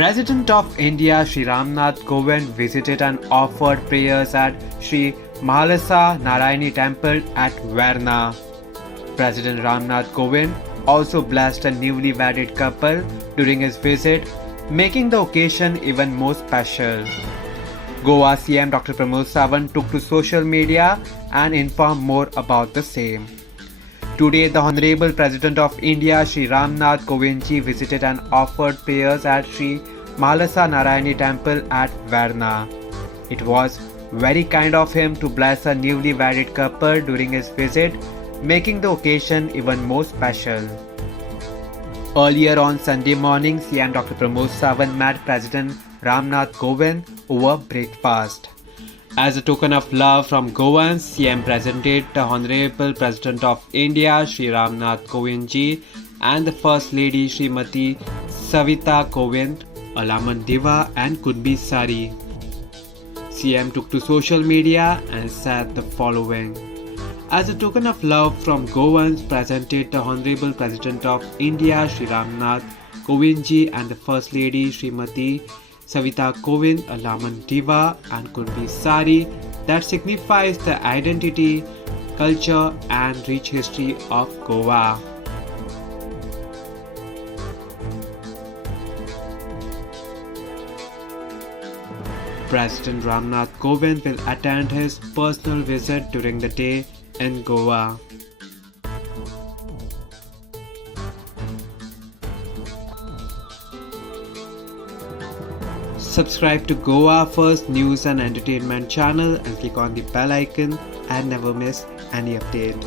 President of India Shri Ramnath Kovind visited and offered prayers at Shri Mahalasa Narayani Temple at Varna. President Ramnath Kovind also blessed a newly wedded couple during his visit, making the occasion even more special. Goa CM Dr. Pramod Sawant took to social media and informed more about the same. Today, the Honorable President of India, Shri Ramnath Kovind ji, visited and offered prayers at Shri Mahalasa Narayani Temple at Varna. It was very kind of him to bless a newly wedded couple during his visit, making the occasion even more special. Earlier on Sunday morning, CM Dr. Pramod Sawant met President Ramnath Kovind over breakfast. As a token of love from Goans, CM presented the Honorable President of India, Shri Ramnath Kovind ji, and the First Lady Srimati Savita Kovind, a Laman Diva and Kunbi Sari. CM took to social media and said the following. As a token of love from Goans, presented the Honorable President of India, Shri Ramnath Kovind ji, and the First Lady Srimati Savita Kovind, a Laman Diva and Kunbi Sari that signifies the identity, culture and rich history of Goa. President Ramnath Kovind will attend his personal visit during the day in Goa. Subscribe to Goa First News and Entertainment channel and click on the bell icon and never miss any update.